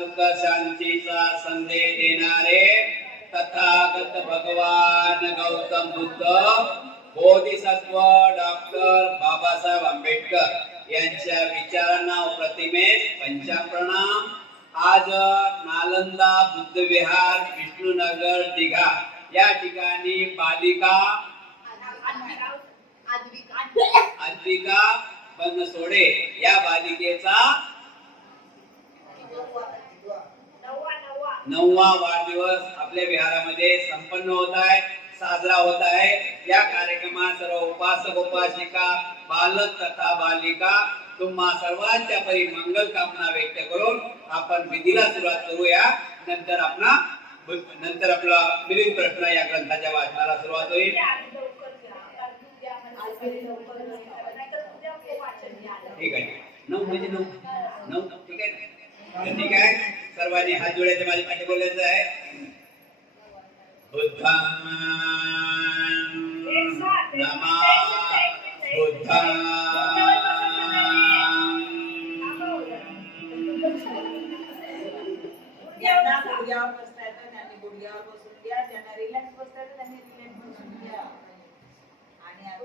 सुख शांतीचा संदेश देणारे तथागत भगवान गौतम बुद्ध बोधिसत्व डॉक्टर बाबासाहेब आंबेडकर यांच्या विचारांना प्रतिमेस पंचाप्रणाम। आज नालंदा बुद्ध विहार विष्णुनगर दिघा या ठिकाणी बालिका अद्विका बनसोडे या बालिकेचा 9वा वाढदिवस आपल्या विहारामध्ये संपन्न होत आहे, साजरा होत आहे। या कार्यक्रमात सर्व उपासक उपासिका बालक तथा बालिका तुम्हा सर्वांच्या परी मंगल कामना व्यक्त करून आपण विधीला सुरुवात करूया। नंतर आपला मिलिंद प्रश्न या ग्रंथाच्या वाचनाला सुरुवात होईल। ठीक आहे, 9 म्हणजे 9 ठीक आहे ना? ठीक आहे, सर्वांनी हात जोडायचे, माझ्या पाठी बोलायचं आहे। बुद्धां नमः बुद्धां ज्यांना गुडघ्यावर बसता येतं त्यांनी गुडघ्यावर बसून घ्या, ज्यांना रिलॅक्स बसता येतं त्यांनी रिलॅक्स बसून घ्या। आणि आता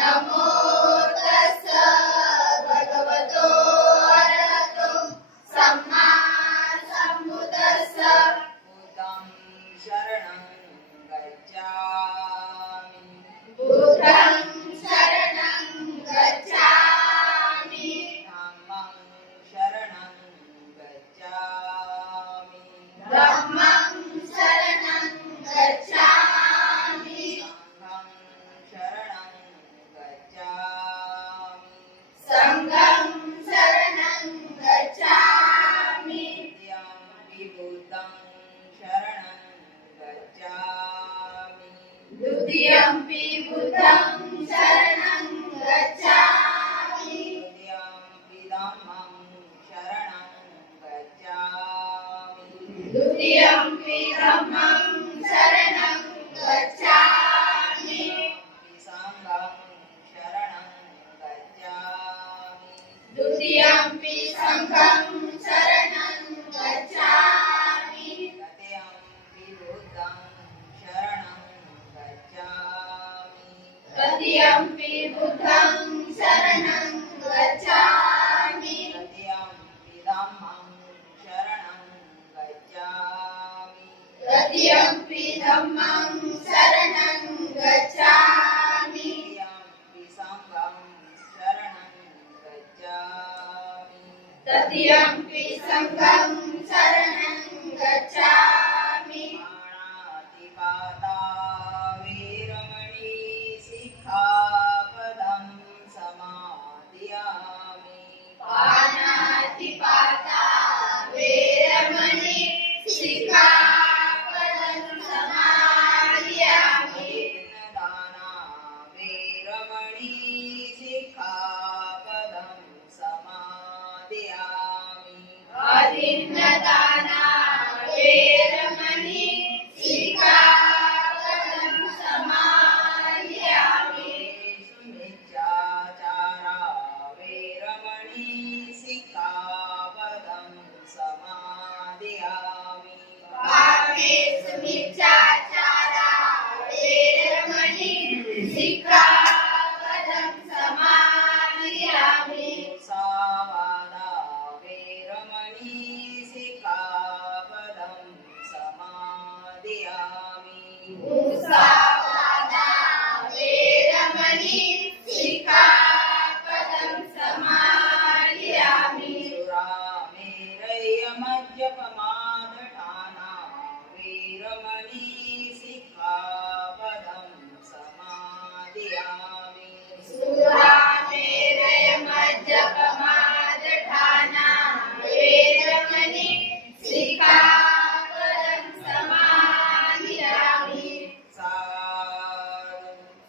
नमो तस्स भगवतो द्वितीयम्पि धम्मं शरणं गच्छामि संघं शरणं गच्छामि द्वितीयम्पि संघं शरणं गच्छामि तृतीयम्पि बुद्धं शरणं गच्छामि तृतीयम्पि बुद्धं शरणं गच्छामि तृतीयम्पि धम्मं शरणं गच्छामि तृतीयम्पि धम्मं शरणं गच्छामि तृतीयम्पि संघं शरणं गच्छामि तृतीयम्पि संघं शरणं गच्छामि पाणातिपाता वीरमणि सिक्खापदं समादयामि पानातिपाता वेरमणि सिक्खापदं समादयामि दाना वीरमणि सिक्खापदं समादयामि अदिन्नदाना वेरमणि सिक्खापदं समादयामि सुमिच्छाचारा वीरमणि सिक्खापदं समादयामि कामेषु मिच्छाचारा वेरमणि सिक्खापदं समादयामि मुसावादा वीरमणि सिक्खापदं समादयामि मुसावादा वेरमणि सिक्खापदं समादयामि सुरामेरयमद्यपमादठाना वीरमणि सिक्खापदं समादयामि सुरामेरयमद्यपमादठाना वेरमणि सिक्खापदं समादयामि साधु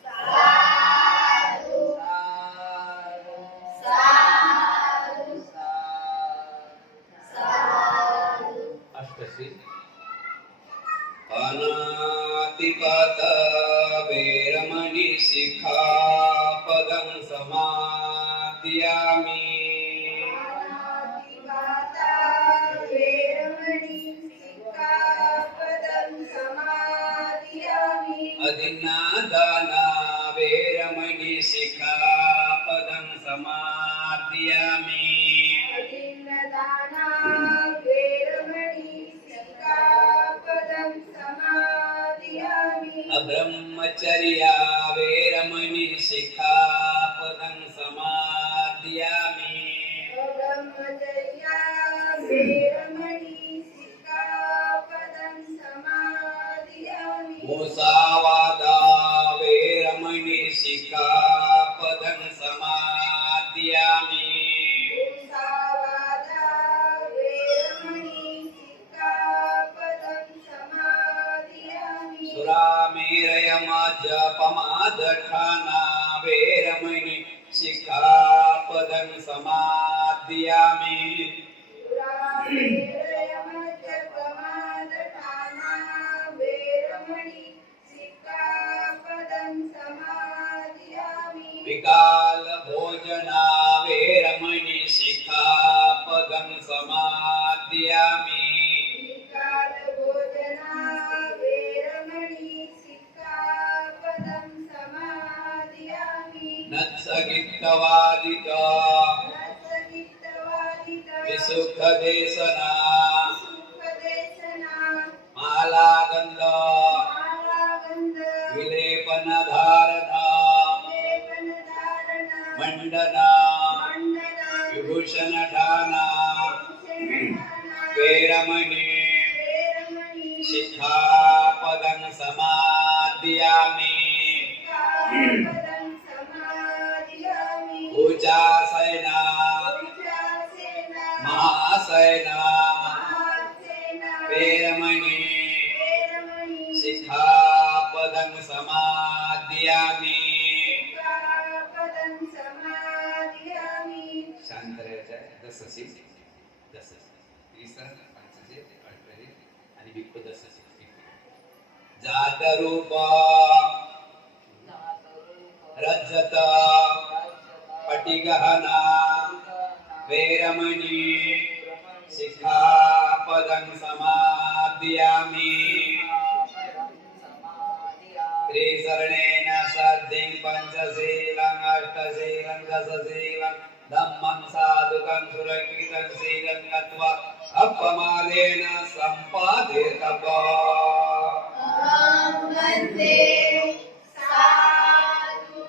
साधु साधु साधु साधु अष्टसी पानातिपाता वेरमणि सिक्खापदं समादयामि पानातिपाता वेरमणि सिक्खापदं समादयामि अदिन्नादाना वेरमणि सिक्खापदं समादयामि अदिन्नदाना वेरमणि सिक्खापदं समादयामि अब्रह्मचर्या वेरमणि सिक्खापदं समादयामि ब्रह्मचर्या वेरमणि सिक्खापदं समादयामि मुसावादा वेरमणि सिक्खापदं समादयामि मुसावादा वेरमणि सिक्खापदं समादयामि सुरामेरयमद्यपमादठाना वेरमणि सिक्खापदं समादयामि सुरामेरयमद्यपमादठाना वेरमणि सिक्खापदं समादयामि विकाल भोजना वेरमणि सिक्खापदं समादयामि विकालभोजना वेरमणि सिक्खापदं समादयामि नत्सगित्तवादित रसवित्तवादिता विसुखदेशना सुखदेशना मालागन्ध मालागन्ध विलेपनधारणा लेपनधारणा मण्डना मण्डना विभूषणधाना भूषणधारणा वेरमणि वेरमणि सिक्खापदं समादयामि सिक्खापदं समादयामि पूजासैना उच्चासेना महासैना महासेना वेरमणि वेरमणि सिक्खापदं समादयामि सिक्खापदं समादयामि शांत राहायचं आहे. दसशी 30 पंचशी 28 आणि विपुदस जात रूप रजत पटिगहना वेरमणी शिखापदं समादयामि त्रिसरणेन साध्यं पंचशीलं अष्टशीलं दशशीलं धम्मं साधुकं सुरक्षितं शीलं गत्वा अपमादेन सम्पादितव्या वन्दे साधु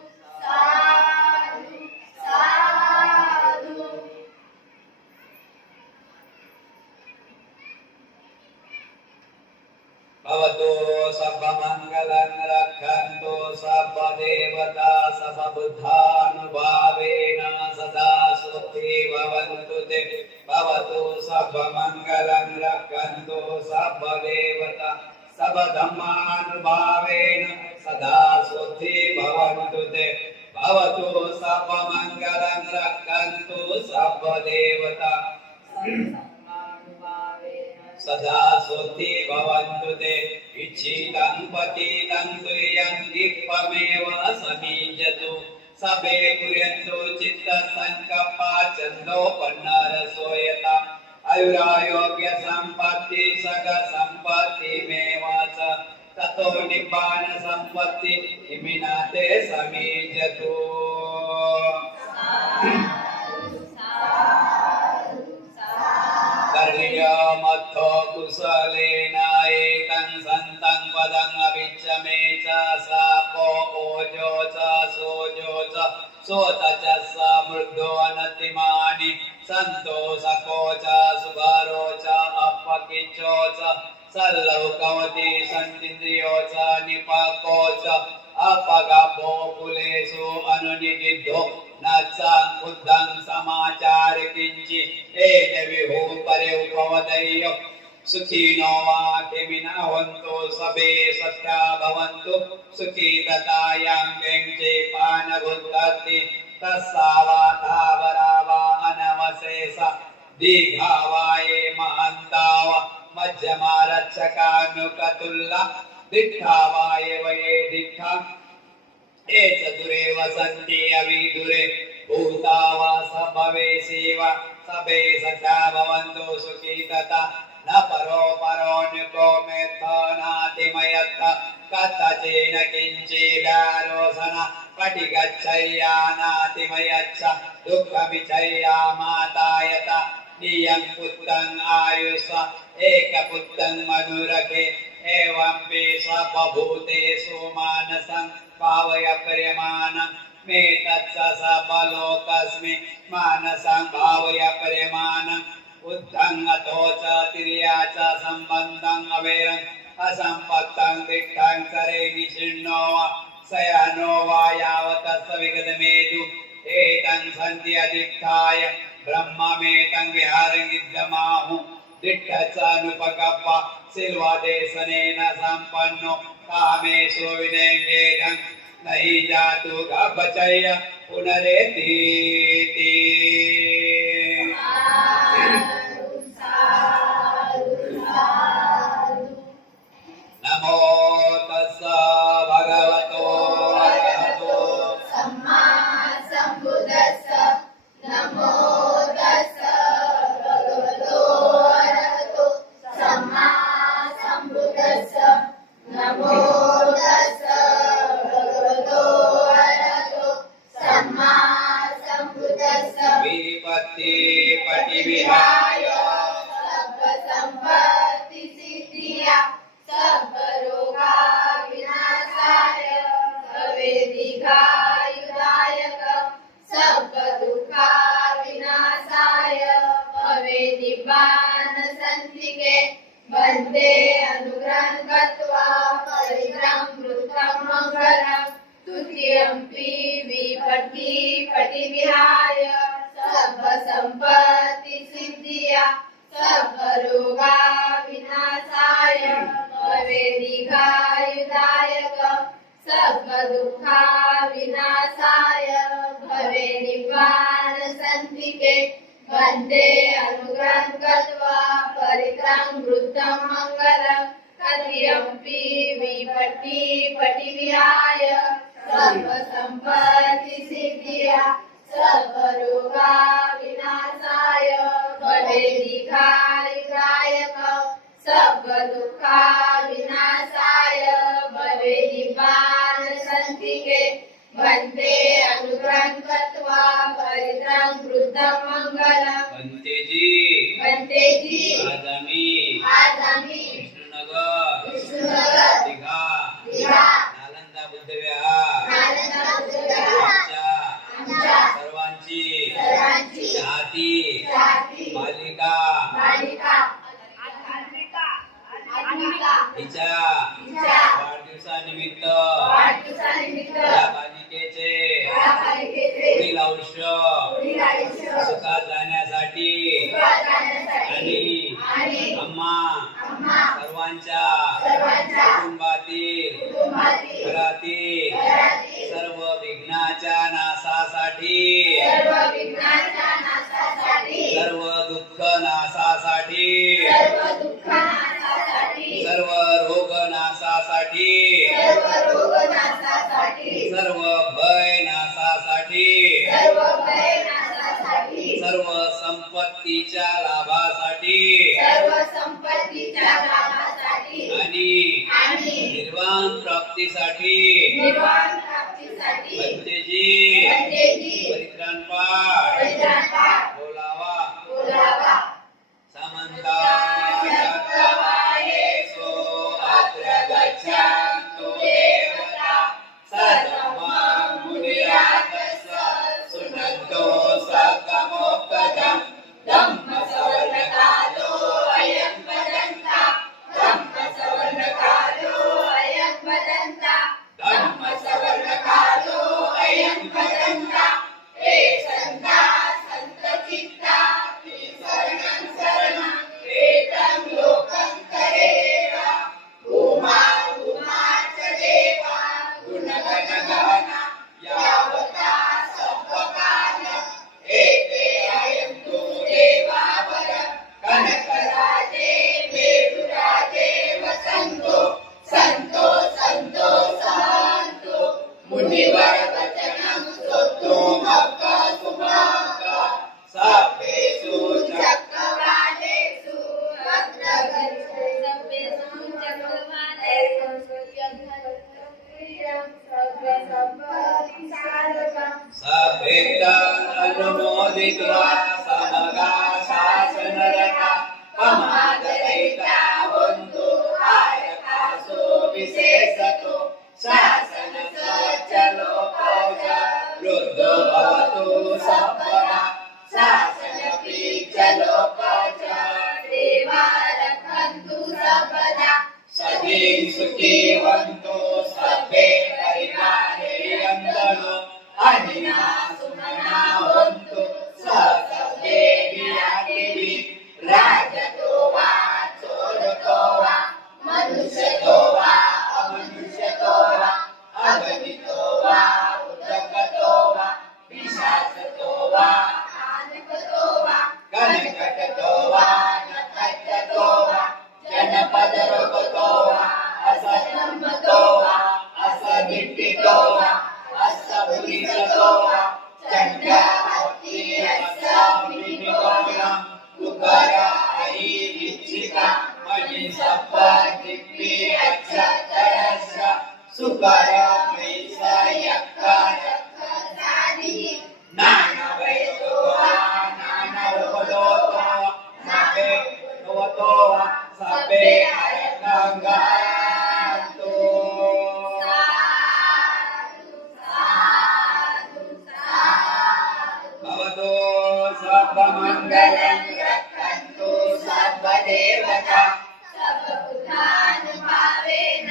साधु साधु भवतो सर्वमङ्गलं रक्षन्तु सर्वदेवता सर्वबुद्धानुभावेन सदा सुखी भवन्तु ते भवतो सर्वमङ्गलं रक्षन्तु सर्वदेवता सर्वधर्मानुभावेन सदा सुखी भवन्तु ते भवतो सर्वमङ्गलं रक्षन्तु सर्वदेवता सदा सुखी भवन्तु ते इच्छितं पतितं तुयं दीपमेव समीजतु सबे कुर्यन्तु चित्तसङ्कल्पा छन्दोपन्नरसोयता आयुरारोग्य सम्पत्ति सग सम्पत्तिमेव च ततो निब्बान सम्पत्ति इमिनाते समीजतु कर्ण्यमथो कुशलेन एकं सन्तं पदं अभिच्यमे च सापो ओजो च सोजो च सोत च समृद्धो अनतिमानि सन्तोषको च सुभरो च अपकिचो च सल्लौकवती सन्तिन्द्रियो च निपको च अपगपो कुलेषु अनुनिगिद्धो नत्सं बुद्धं समाचार किंचि एन विभु परे उपवदय्य सुखिनो वा किमिना हवन्तु सबे सत्या भवन्तु सुखी तथायां किंचि पानभुत्तति तस्सा वा थावरा वा अनवशेष दीघा वा ये महन्ता वा मध्यमा रक्षकानुकतुल्ला दिट्ठा वा ये वये दिट्ठा ए चतुरे वसन्ति अविदुरे भूता वा सबवेशिव सबे सदा भवन्तु सुखी तथा न परो परोऽन्यो मेत्थो नातिमयत्थ कथचेन किञ्चिदारोसन पटिगच्छय्या नातिमयच्छ दुःखमिच्छय्या मातायत नियं पुत्रं आयुष एकपुत्रं मनुरके एवं वे सर्वभूतेषु मानसं भावय प्रियमानं मे तत्स सबलोकस्मि मानसं भावय प्रियमानं उद्धं अथो च तिर्या च सम्बन्धं अवेरं असम्पत्तं दिट्ठं करे निशिन्नो वा सयानो वा यावत् सविगतमेतु एतं सन्ति अधिष्ठाय ब्रह्ममेतं विहारं विद्यमाहु दिट्ठचानुपगप्प सिल्वादेशनेन सम्पन्नो कामेषु विनेङ्गेदं नहि जातु गभचय पुनरेतीति नमो तस्स भगवतो अरहतो सम्मा सम्बुद्धस्स नमो तस्स भगवतो अरहतो सम्मा सम्बुद्धस्स नमो तस्स भगवतो अरहतो सम्मा सम्बुद्धस्स विपत्ति पटिविहाय सर्व संपत्ति सिद्धिया सर्व रोगा विनाशाय सर्वे दीर्घायुदायक सर्व दुःखा विनाशाय भवे निब्बान सन्तिके वन्दे अनुग्रहं गत्वा परिग्रहं कृतं मङ्गलं तुत्यम्पि विपत्ति पटिविहाय सर्व संपत्ति सिद्धिया सर्व रोगा विनाशाय भवे दीर्घायुदायक सर्व दुःखा विनाशाय भवे निब्बान सन्तिके वन्दे अनुग्रहं गत्वा परित्रां वृद्धं मङ्गलं कथयन्ति विपट्टि पटिविहाय सर्वसम्पत्तिसिद्धिया सर्वरोगा विनाशाय भवेदिघायकं सर्वदुःखा विनाशाय भवेदिपानसन्तिके वन्दे अनुग्रहं गत्वा परित्रां वृद्धं मङ्गलं बनतेजी आज आम्ही विष्णुनगर दिघा नालंदा बुद्धविहार आमच्या सर्वांची चाहती बालिका हिच्या वाढदिवसानिमित्त या बालिकेचे पुढील आयुष्य सुखात जाण्यासाठी आणि आम्हा सर्वांच्या कुटुंबातील घरातील सर्व विघ्नाच्या नाशासाठी सर्व दुःख नाशासाठी सर्व रोग नाशासाठी सर्व भय नाशासाठी सर्व संपत्तीच्या लाभासाठी आणि निर्वाण प्राप्तीसाठी बनतेजी परित्राण पाठ बोलावा समन्तायेषु अत्र गच्छन्तु देवता सततं मुनिराजस्य सुनन्तो सकमोक्तजं धम्मसवर्णकालो अयं वदन्ता धम्मसवर्णकालो अयं वदन्ता धम्मसवर्णकालो अयं वदन्ता हे सन्ता सन्तचित्ता शरणं शरणं एतं लोकं करेवा भूमा च देवा गुणगणगणा यावता सब्बकाल एते अयं तु देवावर कनकराजे मेरुराजे वसन्तो सन्तो सन्तो सन्तो मुनिवर वचनं श्रोतुमक्का सुमक्का सभ्येषु चक्रवालेषु अग्रगच्छेषु सभ्येषु चक्रवालेषु सभ्येतं अनुमोदित्वा समगा शासनरता पमादरहिता हन्तु आयकासो विशेषतो शासनसच्चलोकश्च वृद्धो भवतु सत्वरा शासनप्रीत्यलोकश्च देवा रक्षन्तु सर्वदा सतीं सुखीवन्तो सर्वे परिवारे यन्तनो अनिना सुमना हन्तु सर्वे वियातिभिः राजतो वा चोरतो वा मनुष्यतो वा अमनुष्यतो वा अगणितो वा उदकतो वा पिशाचतो वा आनकतो वा गणकटतो वा नखटतो वा जनपदरोगतो वा असंमतो वा असदिट्टितो वा असभुलिसतो वा चंडाहत्ति असमिनिगोणा कुकरा आई विच्छिका मणिसप्पा दिप्पि अक्षतरस्य सुकरा मैसा यक्कार नानवैतो वा नानरोगतो सभे नवतो वा सभे आयकांगातो भवतो सर्वमङ्गलं रक्षन्तु सर्वदेवता सर्वभूतानुभावेन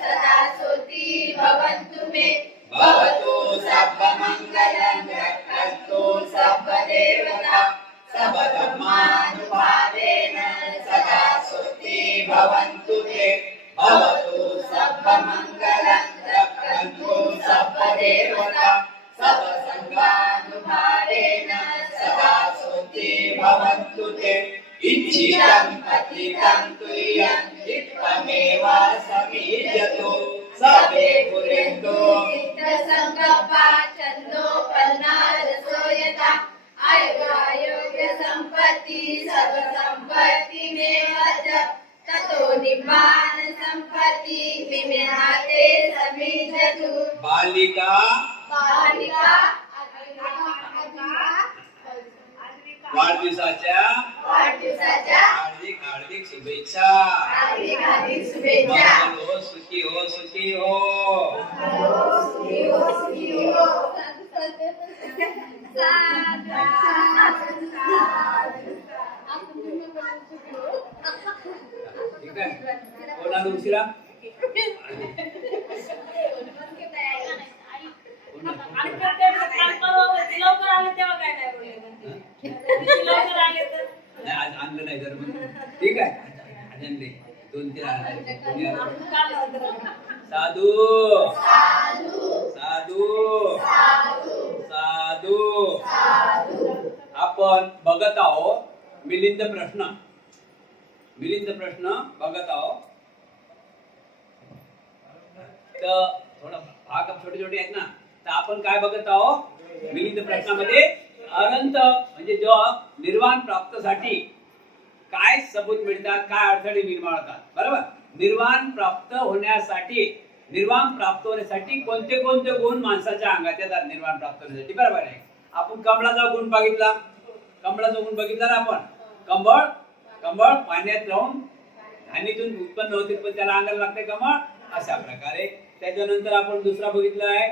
सदा सोति भवन्तु मे भवतु सर्वमङ्गलं रक्षन्तु सर्वदेवता सर्वधर्मानुभावेन सदा सोति भवन्तु ते भवतु सर्वमङ्गलं रक्षन्तु सर्वदेवता सर्वसङ्गानुभावेन सदा सोति शीतं पतितं तुल्यं इत्थमेव समीजतु सबे पुरेतो चित्तसंकल्पा छन्दोपन्ना रसोयता आयोग्य संपत्ति सर्वसंपत्तिमेव च ततो निब्बाण संपत्ति विमेहाते समीजतु बालिका बालिका वाढदिवसाच्या वाढदिवसाच्या हार्दिक हार्दिक शुभेच्छा. हार्दिक हार्दिक शुभेच्छा. मंगल हो, सुखी हो, सुखी हो. सुखी हो, सुखी हो. ठीक आहे. कोणाला उशिरा? नाही, आज आणलं नाही जर मग. ठीक आहे. आज आणले. 2-3 आणले. कोणी आणलं? साधू साधू साधू. आपण बघत आहोत मिलिंद प्रश्न बघत आहोत. तर थोडा भाग छोटे छोटे आहेत ना, तर आपण काय बघत आहोत मिलिंद प्रश्नामध्ये अनंत म्हणजे जो निर्वाण प्राप्तीसाठी काय सबूत मिळतात, काय अडचणी निर्माण होतात. बरोबर. निर्वाण प्राप्त होण्यासाठी कोणते कोणते गुण माणसाच्या अंगात येतात निर्वाण प्राप्त होण्यासाठी. बरोबर आहे. आपण कमळाचा गुण बघितला ना आपण. कमळ पाण्यात राहून धानीतून उत्पन्न होते, पण त्याला अंगाला लागते कमळ. अशा प्रकारे त्याच्यानंतर आपण दुसरा बघितला आहे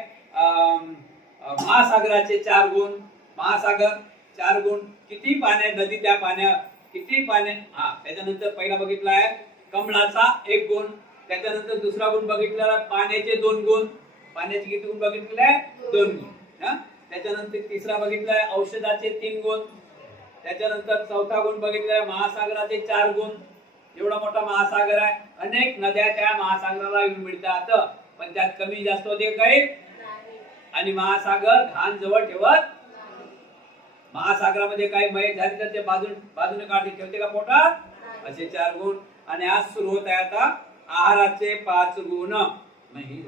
महासागराचे 4 गुण. महासागर 4 गुण. किती पाण्या नदी त्या पाण्या किती पाण्या. त्याच्यानंतर पहिला बघितला आहे कमळाचा 1 गुण. त्याच्यानंतर दुसरा गुण बघितलेला पाण्याचे 2 गुण. पाण्याचे किती गुण बघितलेले आहे? 2 गुण. त्याच्यानंतर तिसरा बघितला आहे औषधाचे 3 गुण. त्याच्यानंतर चौथा गुण बघितला आहे महासागराचे 4 गुण. एवढा मोठा महासागर आहे, अनेक नद्या त्या महासागराला येऊन मिळतात, पण त्यात कमी जास्त होते काही. आणि महासागर घाण जवळ ठेवत. महासागरामध्ये काही मयत झाली तर ते बाजूने काढते ठेवते का पोटात. असे 4 गुण. आणि आज सुरू होत आहे आता आहाराचे 5 गुण. नाही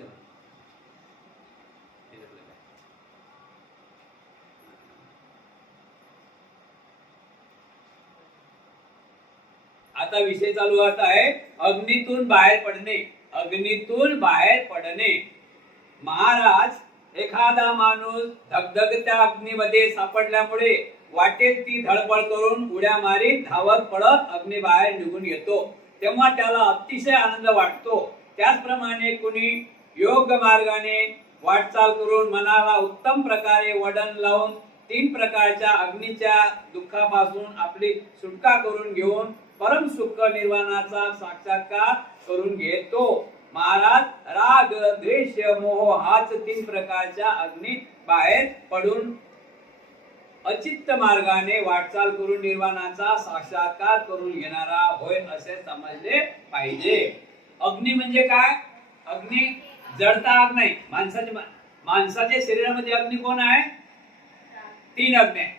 आता विषय चालू होत आहे अग्नीतून बाहेर पडणे. महाराज, एखादा माणूस धगधगत्या अग्नीमध्ये सापडल्यामुळे वाटेत ती धडपड करून उड्या मारीत धावत पडत अग्नी बाहेर निघून येतो, तेव्हा त्याला अतिशय आनंद वाटतो. त्याचप्रमाणे कुणी योग्य मार्गाने वाटचाल करून मनाला उत्तम प्रकारे वडण लावून 3 प्रकारच्या अग्नीच्या दुःखापासून आपली सुटका करून घेऊन परम सुख निर्वाणाचा साक्षात्कार करून घेतो. महाराज, राग द्वेष मोह हाच 3 प्रकारच्या अग्नी बाहेर पडून अचित्त मार्गाने वाटचाल करून निर्वाणाचा साक्षात्कार करून घेणारा होय असे समजले पाहिजे. अग्नी म्हणजे काय? अग्नी जडता आग नाही. माणसाच्या शरीरामध्ये अग्नी कोण आहे? 3 अग्नी आहे.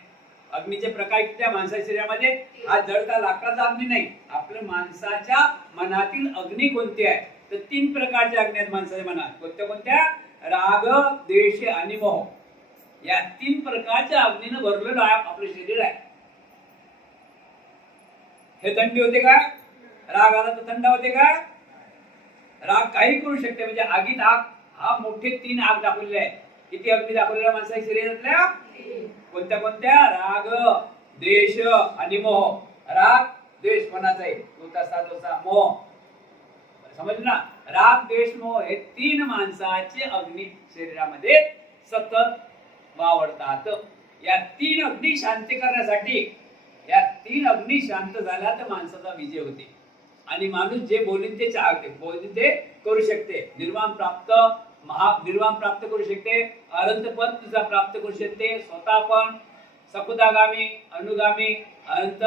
अग्नीचे प्रकार किती आहे माणसाच्या शरीरामध्ये? हा जडता लाकडाचा अग्नी नाही. आपल्या माणसाच्या मनातील अग्नी कोणते आहे? तर 3 प्रकारचे अग्नी आहेत माणसाच्या मनात. कोणत्या? राग, द्वेष आणि मोह. या 3 प्रकारच्या अग्नीनं भरलेलं आहे आपलं शरीर आहे. हे थंडी होते का? राग आला तर थंड होते का? राग काही करू शकते. म्हणजे आगीत आग, हा मोठे 3 आग दाखवलेले आहे. किती अग्नी दाखवलेल्या माणसाच्या शरीरातल्या? कोणत्या? राग, द्वेष आणि मोह. राग द्वेष मनाचा आहे, तसा मोह. समजलं ना? राग द्वेष मोह हे 3 माणसाचे अग्नी शरीरामध्ये सतत वावरतात. या 3 अग्नी शांत करण्यासाठी, या 3 अग्नी शांत झाला तर माणसाचा विजय होते आणि माणूस जे बोलीन ते चाहते, बोलीन ते करू शकते. निर्वाण प्राप्त करू शकते. अनंत पद तुझा प्राप्त करू शकते. स्वतः पण सकुदागामी, अनुगामी, अनंत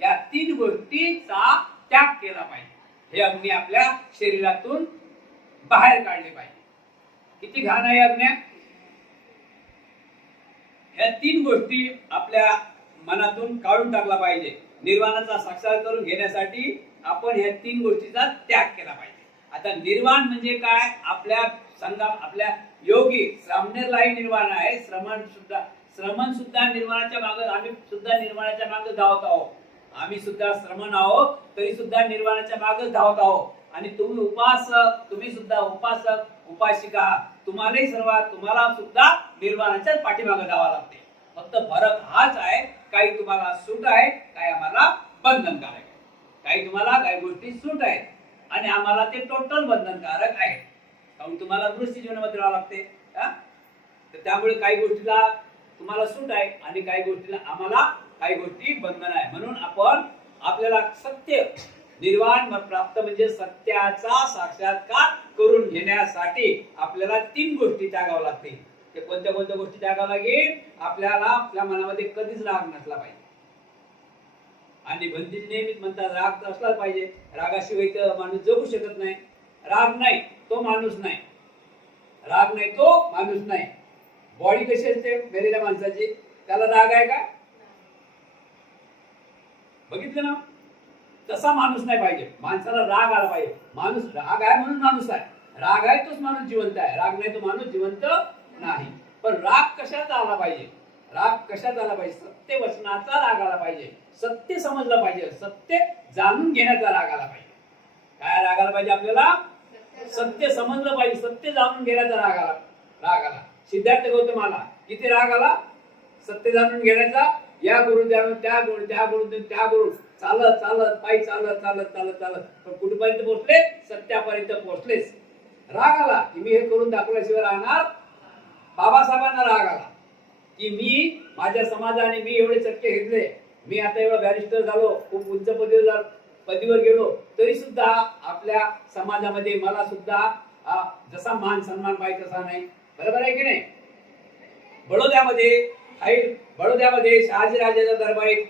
या 3 गोष्टीचा त्याग केला पाहिजे. हे अग्नी आपल्या शरीरातून बाहेर काढले पाहिजे. किती घाण आहे अग्नी? ह्या 3 गोष्टी आपल्या मनातून काढून टाकला पाहिजे. निर्वाणाचा साक्षात करून घेण्यासाठी आपण ह्या 3 गोष्टीचा त्याग केला पाहिजे. आता निर्वाण म्हणजे काय? आपल्या आपल्या योगी श्रामणेरलाही निर्वाण आहे, श्रमण सुद्धा निर्वाणाच्या मागे, आम्ही सुद्धा निर्वाणाच्या मागे धावत आहोत. आम्ही सुद्धा श्रमण आहोत तरी सुद्धा निर्वाणाच्या मागे धावत आहोत. आणि तुम्ही सुद्धा उपासक उपासिका, तुम्हाला सुद्धा निर्वाणाच्या पाठीमागे धावावं लागते. फक्त फरक हाच आहे, काही तुम्हाला सूट आहे, काही आम्हाला बंधनकारक आहे. काही गोष्टी सूट आहेत आणि आम्हाला ते टोटल बंधनकारक आहे. कारण तुम्हाला दृष्टी जीवनामध्ये राहावं लागते. तर त्यामुळे काही गोष्टीला तुम्हाला सूट आहे आणि काही गोष्टी बंधन आहे. म्हणून आपल्याला सत्य निर्वाण प्राप्त म्हणजे सत्याचा साक्षात्कार करून घेण्यासाठी आपल्याला 3 गोष्टी त्यागाव्या लागतील. ते कोणत्या गोष्टी त्यागाव्या लागेल? आपल्याला आपल्या मनामध्ये कधीच राग नसला पाहिजे. आणि भंतीजी नेहमीच म्हणतात राग तर असलाच पाहिजे. रागाशिवाय तर माणूस जगू शकत नाही. राग नाही तो माणूस नाही. राग नाही तो माणूस नाही. बॉडी कशी असते मेलेल्या माणसाची? त्याला राग आहे का? बघितलं ना? तसा माणूस नाही पाहिजे. माणसाला राग आला पाहिजे. माणूस राग आहे म्हणून माणूस आहे. राग आहे तोच माणूस जिवंत आहे. राग नाही तो माणूस जिवंत नाही. पण राग कशात आला पाहिजे? सत्य वचनाचा राग आला पाहिजे. सत्य समजलं पाहिजे. सत्य जाणून घेण्याचा राग आला पाहिजे. काय राग आला पाहिजे आपल्याला? सत्य समजलं पाहिजे. सत्य जाणून घेण्याचा राग आला. सिद्धार्थ गौतमाला किती राग आला? सत्य जाणून घेण्याचा. या गुरु जाणून त्या गुरु चालत पायी चालत पण कुठपर्यंत पोहोचले? सत्यापर्यंत पोहोचलेच. राग आला की मी हे करून दाखवल्याशिवाय राहणार. बाबासाहेबांना राग आला की मी माझ्या समाजाने मी एवढे चटके घेतले, मी आता एवढा बॅरिस्टर झालो, खूप उंच पदवीवर गेलो, तरी सुद्धा आपल्या समाजामध्ये मला सुद्धा जसा मान सन्मान पाहिजे तसा नाही. बरोबर आहे की नाही? बडोद्यामध्ये शहाजीराजाच्या दरबारीत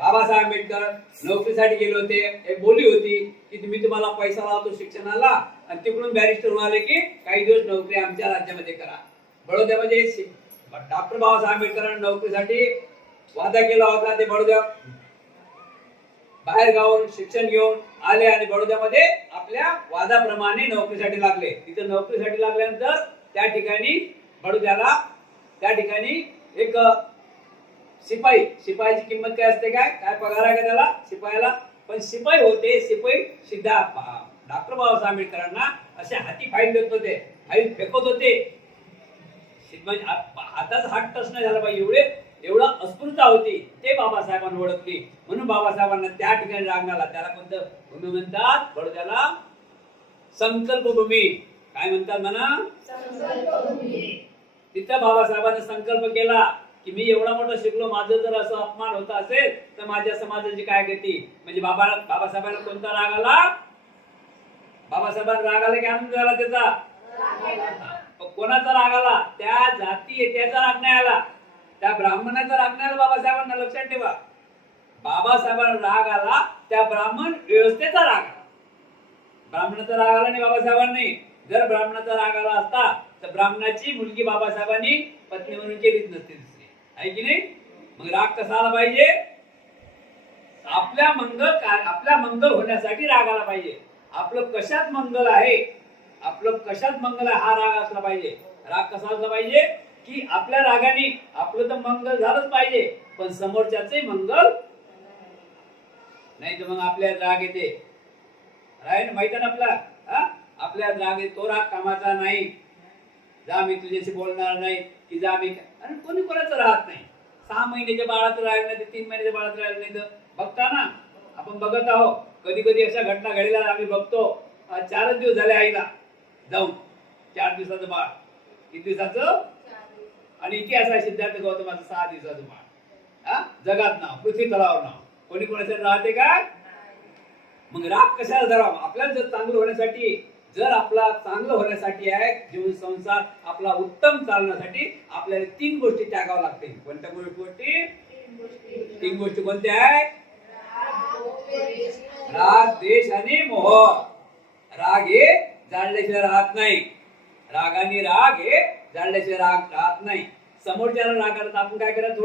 बाबासाहेब आंबेडकर नोकरीसाठी गेले होते. एक बोली होती की मी तुम्हाला पैसा लावतो शिक्षणाला आणि तिकडून बॅरिस्टर म्हणाले की काही दिवस नोकरी आमच्या राज्यामध्ये करा. बडोद्यामध्ये डॉक्टर बाबासाहेब आंबेडकरांनी नोकरीसाठी वादा केला होता. ते बडोद्या बाहेर गावून शिक्षण घेऊन आले आणि बडोद्यामध्ये आपल्या वादाप्रमाणे नोकरीसाठी लागले. तिथे नोकरीसाठी लागल्यानंतर त्या ठिकाणी एक शिपाईची किंमत काय असते? काय पगार आहे का त्याला शिपायाला? पण शिपाई होते. शिपाई सिद्धा डॉक्टर बाबासाहेब आंबेडकरांना असे हाती फाईल देत होते, फाईल फेकत होते. हाताचा हात टच नाही झाला पाहिजे एवढा अस्पृश्यता होती. ते बाबासाहेबांना ओळखली. म्हणून बाबासाहेबांना त्या ठिकाणी राग आला. त्याला कोणतं भूमी म्हणतात? बडोद्याला संकल्पभूमी. काय म्हणतात म्हणा? तिथं बाबासाहेबांनी संकल्प केला की मी एवढा मोठा शिकलो, माझं जर असं अपमान होत असेल तर माझ्या समाजाची काय गती? म्हणजे बाबासाहेबांना कोणता राग आला? बाबासाहेबांना राग आला की आनंद झाला त्याचा? कोणाचा राग आला? त्या जाती त्याचा राग नाही आला, त्या ब्राह्मणाचा राग नाही आला बाबासाहेबांना. लक्षात ठेवा, बाबासाहेबांना राग आला त्या ब्राह्मण व्यवस्थेचा राग आला. ब्राह्मणाचा राग आला नाही बाबासाहेबांनी. जर ब्राह्मणाचा राग आला असता तर ब्राह्मणाची मुलगी बाबासाहेबांनी पत्नी म्हणून केलीच नसती दुसरी, आहे की नाही? मग राग कसा आला पाहिजे? आपल्या मंगल होण्यासाठी राग आला पाहिजे. आपलं कशात मंगल आहे हा राग असला पाहिजे. राग कसा असला पाहिजे की आपल्या रागाने आपलं तर मंगल झालंच पाहिजे, पण समोरच्याचे मंगल नाही तर मग आपल्या राग येते. माहिती ना आपल्या राग येते. तो राग कामाचा नाही. जा मी तुझ्याशी बोलणार नाही की जा मी, आणि कोणी कोणाचं राहत नाही. 6 महिन्याच्या बाळाचं राहिलं नाही, 3 महिन्याच्या बाळाचं राहिलं नाही. तर बघता ना, आपण बघत आहोत. कधी कधी अशा घटना घडल्या आम्ही बघतो. 4 दिवस झाले आईला जाऊन. 4 दिवसाचं बाळ. किती दिवसाचं? आणि इतिहास आहे सिद्धार्थ गौतमाचं 6 दिवसाचं बाळ. जगात नाव, पृथ्वी तलावर नाव. कोणी कोणाचं राहते का? मग राग कशाला धरावा? आपल्याला जर चांगलं होण्यासाठी, जर आपला चांगलं होण्यासाठी आहे, जीवन संसार आपला उत्तम चालण्यासाठी आपल्याला 3 गोष्टी त्यागाव्या लागतील. कोणत्या गोष्टी? 3 गोष्टी कोणत्या आहेत? राग, द्वेष आणि मोह. राग हे जाणल्याशिवाय राहत नाही. राग हे जाणल्याशिवाय राहत नाही. समोरच्याला राग आला तर आपण काय करायचं?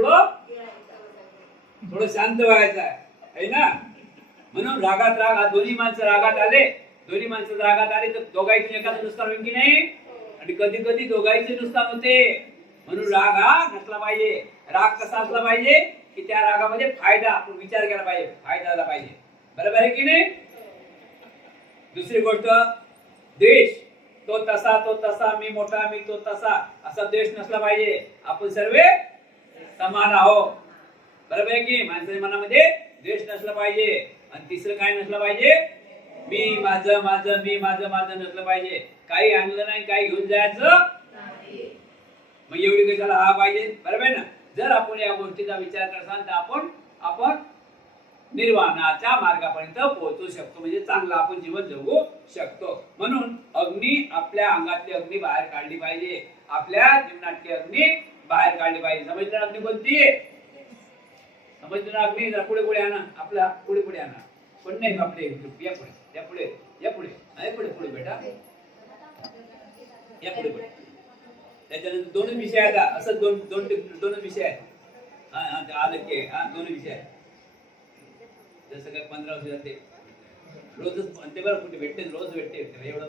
थोडं शांत व्हायचं आहे. आहे ना. म्हणून रागात राग, दोन्ही माणसं रागात आले, दोन्ही माणसं रागात आले तर दोघांची एकाच नुकसान होईल की नाही. आणि कधी कधी दोघांचे नुकसान होते. म्हणून राग हा नसला पाहिजे. राग कसा असला पाहिजे की त्या रागामध्ये फायदा, आपण विचार केला पाहिजे, फायदा आला पाहिजे. बरोबर आहे की नाही. दुसरी गोष्ट, द्वेष, तो तसा, मी मोठा, मी तो तसा, असा द्वेष नसला पाहिजे. आपण सर्व समान आहोत. बरोबर आहे की. माणसाच्या मनामध्ये द्वेष नसला पाहिजे. आणि तिसरं काय नसलं पाहिजे, मी माझं माझं, मी माझं माझं नसलं पाहिजे. काही आणलं नाही, काही घेऊन जायचं. मग एवढी कशाला हा पाहिजे. बरोबर आहे ना. जर आपण या गोष्टीचा विचार करसाल तर आपण निर्वाणाच्या मार्गापर्यंत पोहोचू शकतो. म्हणजे चांगलं आपण जीवन जगू शकतो. म्हणून अग्नी, आपल्या अंगातली अग्नी बाहेर काढली पाहिजे. आपल्या जीवनातली अग्नी बाहेर काढली पाहिजे. समजलं अग्नी कोणती आहे. समजलं ना. अग्नी पुढे पुढे आणा, आपला पुढे पुढे आणा. पण नाही आपले या पुढे, या पुढे, या पुढे, आहे पुढे पुढे बेटा, या पुढे पुढे. त्याच्यानंतर दोनच विषय आहेत. असं दोनच विषय आहेत. आलं की दोन विषय आहेत. जसं काय 15 वर्ष जाते रोजच म्हणते बरं, कुठे भेटते, रोज भेटते, एवढं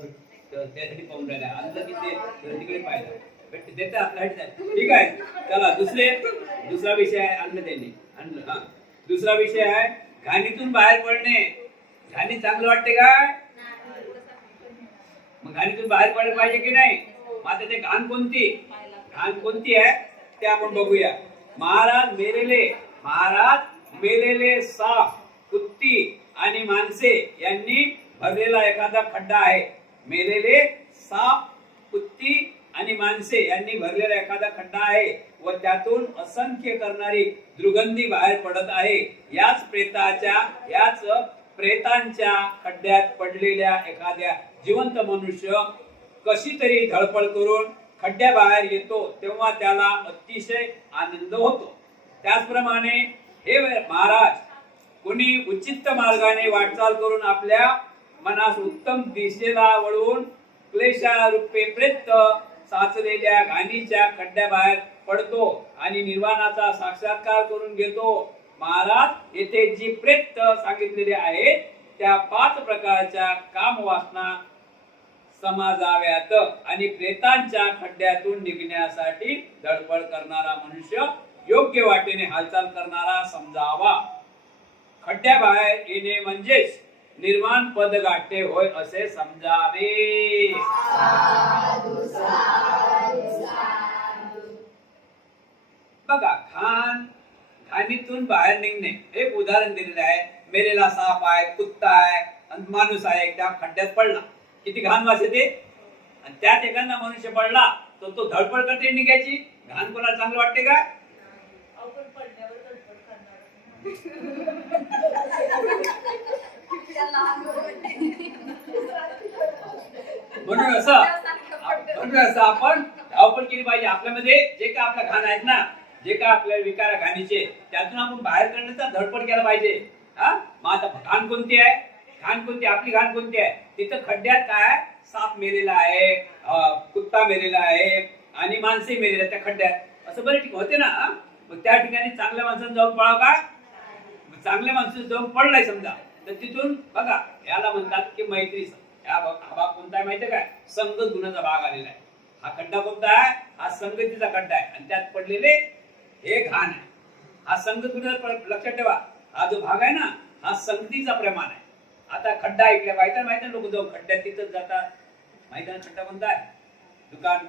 त्यासाठी पाहून राहिला. आणलं की ते तिकडे पाहिलं भेटते, देतात आपल्या. ठीक आहे. चला दुसरा विषय आहे. आणलं त्यांनी, आणलं. हा दुसरा विषय आहे घाणीतून बाहेर पडणे. घाणी चांगलं वाटते काय. मग घाणीतून बाहेर पडायला पाहिजे की नाही. आता ते घाण कोणती आहे ते आपण बघूया. महाराज मेलेले साप, कुत्ती आणि माणसे यांनी भरलेला एखादा खड्डा आहे. मेलेले साप, कुत्ती आणि माणसे यांनी भरलेला एखादा खड्डा आहे व त्यातून असंख्य करणारी दुर्गंधी बाहेर पडत आहे. याच प्रेतांच्या खड्ड्यात पडलेल्या एखाद्या जिवंत मनुष्य कशी तरी धडपड करून खड्ड्याबाहेर येतो तेव्हा त्याला अतिशय आनंद होतो. त्याचप्रमाणे हे महाराज, कोणी उचित मार्गाने वाटचाल करून आपल्या मनास उत्तम दिशेला वळवून क्लेशारूपे प्रेत साचलेल्या घाणीच्या खड्ड्याबाहेर पडतो आणि निर्वाणाचा साक्षात्कार करून घेतो. महाराज, येथे जी प्रेत सांगितलेली आहेत त्या 5 प्रकारच्या कामवासना समाजाव्यात आणि प्रेतांच्या खड्ड्यातून निघण्यासाठी धडपड करणारा मनुष्य योग्य वाटेने हालचाल करणारा समजावा. खड्ड्याबाहेर येणे म्हणजेच निर्वाण पद गाठे होय असे समजावे. बघा, घाणीतून बाहेर निघणे एक उदाहरण दिलेलं आहे. मेलेला साप आहे, कुत्ता आहे आणि माणूस आहे, त्या खड्ड्यात पडला, किती घाण वास येते. आणि त्यात एखादा मनुष्य पडला तर तो धडपड करते निघायची. घाण कोणाला चांगलं वाटते का. म्हणून असं आपण धावपळ केली पाहिजे. आपल्यामध्ये जे काय आपल्या घाण आहेत ना, जे काय आपल्या विकार घाणीचे, त्यातून आपण बाहेर काढण्याचा धडपड केला पाहिजे. मग आता घाण कोणती आहे, आपली घाण कोणती आहे. तिथं खड्ड्यात काय, साप मेलेला आहे, कुत्ता मेलेला आहे आणि माणसे मेलेले त्या खड्ड्यात, असं बरे ठीक होते ना. मग त्या ठिकाणी चांगल्या माणसाने जाऊन पळावं का. चांगल्या माणसाने जाऊन पडलाय समजा, तर तिथून बघा, याला म्हणतात की मैत्री. हा भाग कोणता आहे माहितीये काय, संगत गुणाचा भाग आलेला आहे. हा खड्डा कोणता आहे, हा संगतीचा खड्डा आहे आणि त्यात पडलेले हे घाण आहे. हा संगत गुणाचा लक्षात ठेवा. हा जो भाग आहे ना, हा संगतीचा प्रमाण आहे. आता खड्डा ऐकल्या माहिती लोक जाऊन खड्ड्यात तिथंच जातात. माहिती ना खड्डा कोणता आहे, दुकान.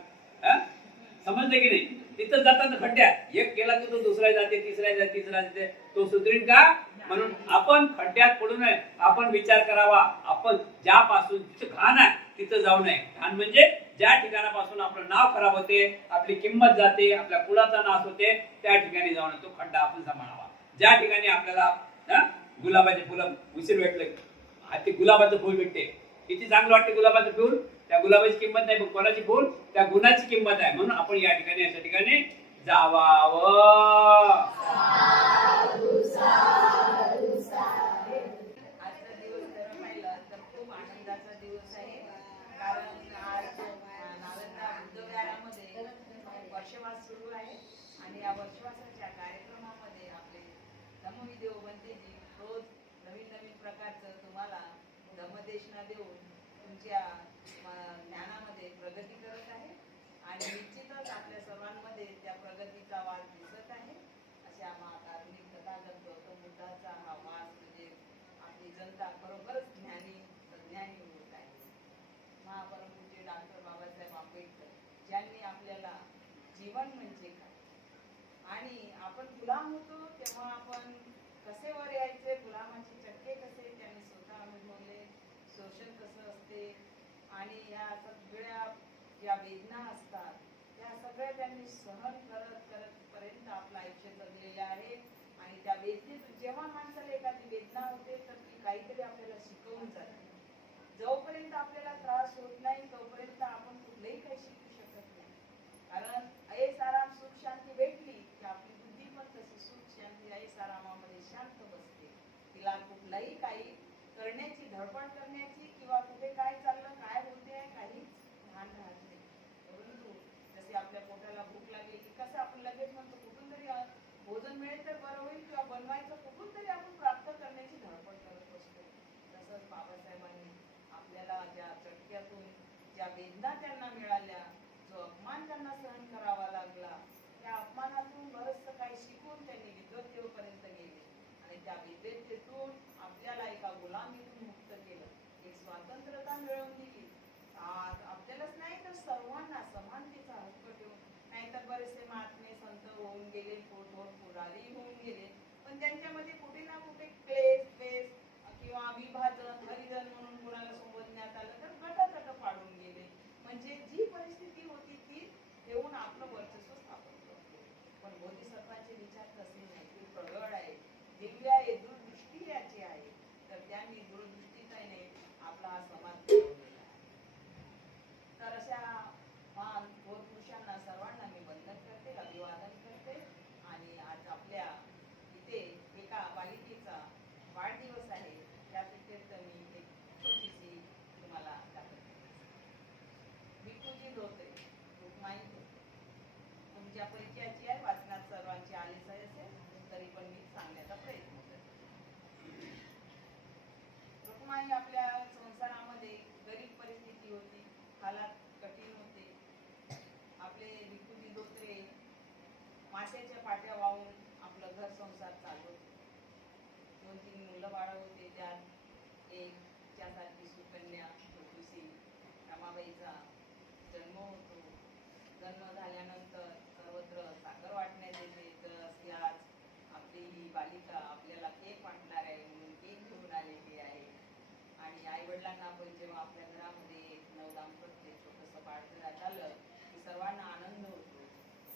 समजलं की नाही. तिथं जातात खड्ड्यात, एक केला की तो दुसरा जाते, तिसरा जाते, तिसरा जाते, तो सुधरील का. म्हणून आपण खड्ड्यात पडू नये. आपण विचार करावा, आपण ज्यापासून जिथं घाण आहे तिथं जाऊ नये. घाण म्हणजे ज्या ठिकाणापासून आपलं नाव खराब होते, आपली किंमत जाते, आपल्या कुळाचा नाश होते, त्या ठिकाणी जाऊ नये. तो खड्डा आपण सांभाळावा. ज्या ठिकाणी आपल्याला गुलाबाचे फुलं उशीर भेटले, ते गुलाबाचं फूल भेटते, किती चांगलं वाटते गुलाबाचं फूल. त्या गुलाबाची किंमत नाही, कोणाची फूल, त्या गुणाची किंमत आहे. म्हणून आपण या ठिकाणी अशा ठिकाणी जावावं. आजचा दिवस जर पाहिला तर खूप आनंदाचा दिवस आहे. कारण आज नालंदा बुद्धविहारामध्ये वर्षवास सुरू आहे आणि या वर्षवासाच्या कार्यक्रमामध्ये आपले धम्मविदेव बनतेजी रोज प्रकारचं तुम्हाला धमदेशना देऊन तुमच्या ज्ञानामध्ये प्रगती करत आहे आणि निश्चितच आपल्या सर्वांमध्ये त्या प्रगतीचा वास दिसत आहे. अशा महाकारुणिक तथागत गौतम बुद्धाचा हा वास म्हणजे आपली जनता बरोबरच ज्ञानी होत आहे. महापरमपूज्य डॉक्टर बाबासाहेब आंबेडकर ज्यांनी आपल्याला जीवन म्हणजे काय आणि आपण गुलाम होतो तेव्हा आपण कसे वर यायचे, गुलामाचे चटके कसे त्यांनी स्वतः अनुभवले, शोषण कसं असते आणि या सगळ्या ज्या वेदना असतात त्या सगळ्या त्यांनी सहन करत पर्यंत आपलं आयुष्य जगलेलं आहे. आणि त्या वेदनेत जेव्हा माणसाला एखादी वेदना होते तर ती काहीतरी आपल्याला शिकवून जाते. जोपर्यंत आपल्याला त्रास होत नाही तोपर्यंत आपण कुठलंही काही शिकू शकत नाही. कारण ऐसाराम सुख शांती भेटली की आपली बुद्धी पण तशी सुख शांती ऐसारामामध्ये शांत बसते. तिला कुठलाही काही करण्याची, धडपड करण्याची किंवा कुठे काय चाललं, काय होते काही भान राहत नाही. परंतु जसे आपल्या पोटाला भूक लागली की कसं आपण लगेच म्हणतो कुठून तरी भोजन मिळेल तर बरं होईल किंवा बनवायचं कुठून तरी आपण प्राप्त करण्याची धडपड करत असतो. तसंच बाबासाहेबांनी आपल्याला ज्या चटक्यातून ज्या वेदना त्यांना मिळाल्या, जो अपमान त्यांना सहन करावा लागला, त्या अपमानातून बरंचसं काही शिकून त्यांनी विद्वत्तेपर्यंत गेले आणि त्या विद्वत्तेतून आपल्याला एका गुलामीतून मुक्त केलं, एक स्वातंत्र्यता मिळवून दिली. आपल्यालाच नाही तर सर्वांना समानतेचा हक्क ठेवून. नाहीतर बरेचसे महात्मे संत होऊन गेले, थोर पुरारी होऊन गेले, पण त्यांच्यामध्ये कुठे ना कुठे क्लेश किंवा विभाजन, हरिजन म्हणून कोणाला संबोधण्यात आलं तर गट पाडून गेले. म्हणजे जी परिस्थिती होती ती ठेवून आपलं वर्चस्व स्थापन करतो. पण बोधिसत्वाचे विचार तसे नाही, ते प्रगळ आहे, दिव्य आहे, दूरदृष्टी याची आहे. तर त्यांनी दूरदृष्टीने आपला हा समाज घडवलेला आहे. तर अशा महान थोर पुरुषांना सर्वांना मी वंदन करते, अभिवादन करते. आणि आज आपल्या इथे एका बालिकेचा वाढदिवस आहे, त्यानिमित्त मी एक छोटीशी तुम्हाला दाखवते. भिक्खूजी धोत्रे, रुक्माई धोत्रे तुमच्या परिचयाची आहे, वाचनात सर्वांची आलीच असेल, तरी पण मी सांगण्याचा प्रयत्न करते. रुक्माई आपल्या संसारामध्ये गरीब परिस्थिती होती, हालात कठीण होते. आपले भिक्खूजी धोत्रे माशाच्या पाट्या वाहून आपलं घर संसार चालवत. 2-3 मुलं बाळ होते, त्यात एक त्यासारखी सुकन्या छोटीशी रमाबाईचा जन्म होतो. जन्म झाल्यानंतर सर्वत्र साखर वाटण्यात येते. तर अशी आज आपली ही बालिका आपल्याला केक वाटणार आहे म्हणून केक घेऊन आलेली आहे. आणि आई वडिलांना आपण जेव्हा आपल्या घरामध्ये नवदाम्पत्य छोटंसं बाळघरात आलं की सर्वांना आनंद होतो.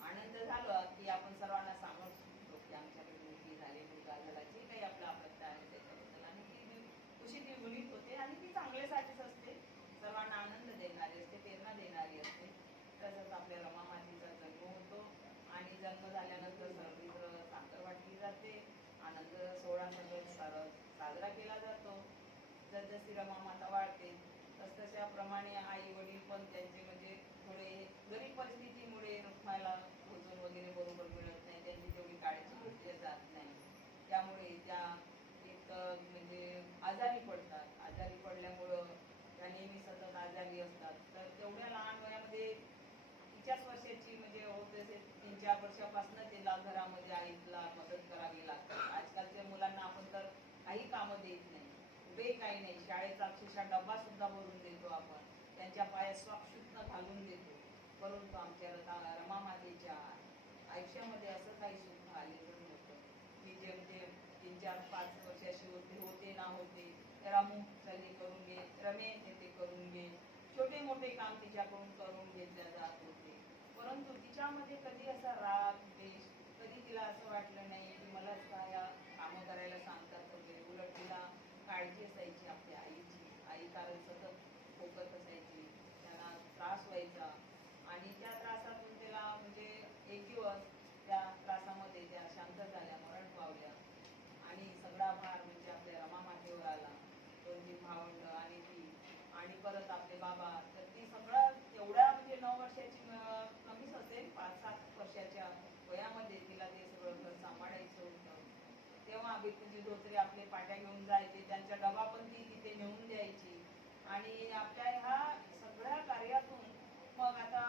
आनंद झाला की आपण सर्वांना सांगत शकतो की आमच्याकडे मुलगी झाली, मुलगा झाला, जे काही आपलं अपत्य आहे त्याच्याबद्दल. आणि ती खुशी द्विगुणित होते आणि ती चांगल्यासाठीच असते, सर्वांना आनंद देणारी असते, प्रेरणा देणारी असते. तसंच आपल्या रमा मातेचा जन्म होतो आणि जन्म झाल्यानंतर सर्वत्र साखर वाटली जाते, आनंद सोहळा सगळं साजरा केला जातो. जसजशी रमा माता वाढते तसतशाप्रमाणे आई वडील पण त्यांचे म्हणजे थोडे गरीब परिस्थितीमुळे रुक्माईला भोजन वगैरे बरोबर मिळत नाही, त्यांची तेवढी काळजी घेतली जात नाही. त्यामुळे त्या एक म्हणजे आजारी पडतात. आजारी पडल्यामुळं त्या नेहमी सतत आजारी असतात. तर तेवढ्या लहान वयामध्ये 30 वर्षाची म्हणजे होते 3-4 वर्षापासून तिला घरामध्ये आईला मदत करावी लागते. आजकालच्या मुलांना आपण तर काही कामं देत नाही, उभे काही नाही, शाळेचा अक्षरशः डब्बा सुद्धा भरून देतो आपण, त्यांच्या पायात स्वाक्षुत्न घालून देतो. परंतु आमच्या रमा मातेच्या आयुष्यामध्ये असं काही सुद्धा आलेलं नव्हतं. की जे म्हणजे 3-4-5 वर्षाची होते ना होते, रामू चले करून घे, रमे ते करून घे, छोटे मोठे काम तिच्याकडून करून घेतल्या जात होते. परंतु तिच्यामध्ये कधी असा राग द्वेष, कधी तिला असं वाटलं नाही की मलाच काय कामं करायला सांगतात वगैरे. उलट तिला काळजी असायची आपल्या आईची. आई कारण सतत खोकत असायची, त्यांना त्रास व्हायचा आणि त्या त्रासातून त्याला म्हणजे एक दिवस त्या त्रासामध्ये त्या शांत झाल्या, मरण पावल्या आणि सगळा भार म्हणजे आपल्या रमा मातेवर आला. 2-3 भावंड आणि ती आणि परत आपले बाबा. तर ती सगळं एवढ्या म्हणजे 9 वर्षाची कमीच असेल, 5-7 वर्षाच्या वयामध्ये तिला ते सगळं घर सांभाळायचं होतं. तेव्हा भिकुजी धोत्रे आपले पाट्या घेऊन जायचे, त्यांचा डबा पण ती तिथे नेऊन द्यायची. आणि आपल्या ह्या सगळ्या कार्यातून मग आता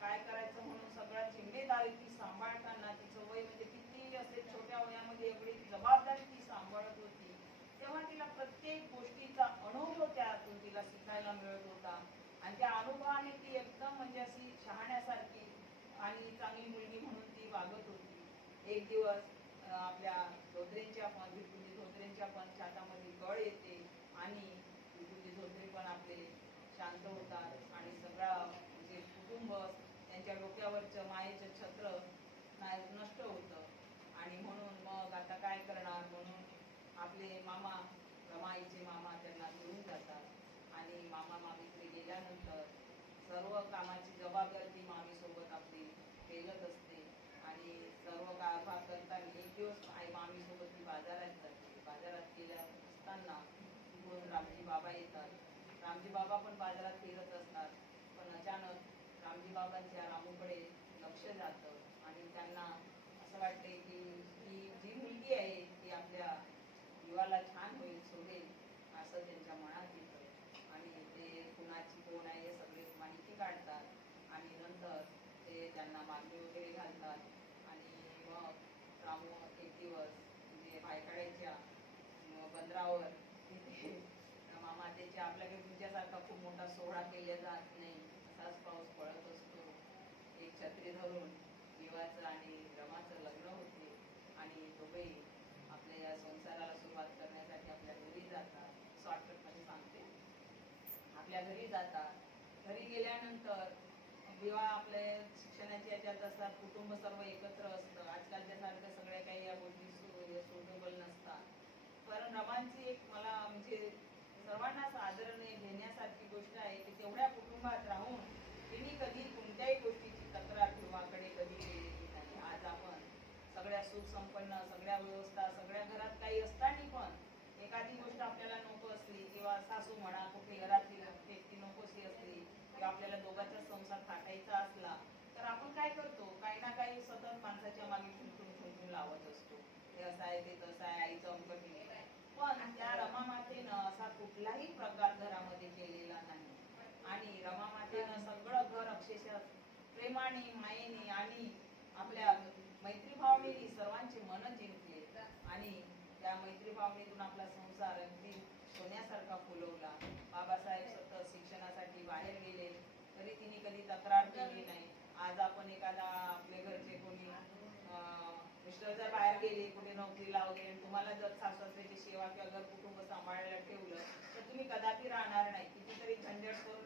काय करायचं म्हणून सगळ्या जिम्मेदारी ती सांभाळताना तिचं वय म्हणजे किती असेल, छोट्या वयामध्ये एवढी जबाबदारी ती सांभाळत होती. तेव्हा तिला प्रत्येक गोष्टीचा अनुभव त्यातून तिला शिकायला मिळत होता. आणि त्या अनुभवाने ती एकदम म्हणजे अशी शहाण्यासारखी आणि चांगली मुलगी म्हणून ती वागत होती. एक दिवस आपल्या धोत्रेंच्या पण भिकुजी धोत्रेंच्या पण छातामध्ये कळ येते आणि भिकुजी धोत्रे पण आपले शांत होतात आणि सगळा म्हणजे कुटुंब त्यांच्या डोक्यावरचं मायेचं छत्र नष्ट होतं. आणि म्हणून मग आता काय करणार म्हणून आपले मामा रमाईचे मामा त्यांना घेऊन जातात आणि मामा मामीकडे गेल्यानंतर सर्व कामाची जबाबदारी ती मामी सोबत आपली पेलत असते. आणि सर्व कारभार करताना एक दिवस आई मामी सोबत ती बाजारात जाते. बाजारात गेल्या असताना तिकडून रामजी बाबा येतात. रामजी बाबा पण बाजारात फिरत असतात. पण अचानक रामजी बाबांच्या रामूकडे लक्ष जातं आणि त्यांना असं वाटते की ही जी मुलगी आहे ती आपल्या जीवाला छान होईल, सोडेल असं त्यांच्या मनात येतं. आणि ते कुणाची कोण आहे हे सगळे माहिती काढतात आणि नंतर ते त्यांना मागणी वगैरे घालतात. आणि मग रामू एक दिवस म्हणजे भायखळ्याच्या बंदरावर तिथे मामातेच्या आपल्याकडे तुमच्यासारखा खूप मोठा सोहळा केला जात नाही, असाच पाऊस पडत असतो. एक छत्री धरून देवाचं आणि रमाचं लग्न होते आणि दोघे आपल्या या संसाराला सुरुवात करण्यासाठी आपल्या घरी जातात. शॉर्टकटमध्ये सांगते, आपल्या घरी जातात. घरी गेल्यानंतर विवाह आपल्या शिक्षणाच्या याच्यात असतात, कुटुंब सर्व एकत्र असतं. आजकालच्या सारख्या सगळ्या काही या गोष्टी सुटेबल नसतात. पण रमांची एक मला म्हणजे सर्वांनाच आदरणे घेण्यासारखी गोष्ट आहे की तेवढ्या कुटुंबात राहून तिने कधी कोणत्याही गोष्टीची तक्रार किंवाकडे कधी केलेली नाही. आज आपण सगळ्या सुख संपन्न, सगळ्या व्यवस्था, सगळ्या घरात काही असताना पण एखादी गोष्ट आपल्याला नको असली किंवा सासू म्हणा कुठे घरातली व्यक्ती नकोशी असली किंवा आपल्याला दोघांचा संसार थाटायचा असला तर आपण काय करतो, काही ना काही सतत माणसाच्या मागे ठुणठुण लावत असतो. हे असं आहे, ते तसं आहे, आईचं अंकट आहे. पण त्या रमामातेनं असा कुठलाही प्रकार घरामध्ये केलेला नाही. आणि रमामातेनं सगळं घर अक्षरशः प्रेमाने, मायेने आणि आपल्या मैत्रीभावनेने सर्वांचे मन जिंकले. आणि त्या मैत्रीभावनेतून आपला संसार अगदी सोन्यासारखा फुलवला. बाबासाहेब सतत शिक्षणासाठी बाहेर गेले तरी तिने कधी तक्रार केली नाही. आज आपण एखादा आपले घरचे कोणी मिस्टर जर बाहेर गेले कुठे नोकरीला वगैरे, तुम्हाला जर सासऱ्याची सेवा किंवा घर कुटुंब सांभाळायला ठेवलं तर तुम्ही कदापि राहणार नाही. कितीतरी झंझट करून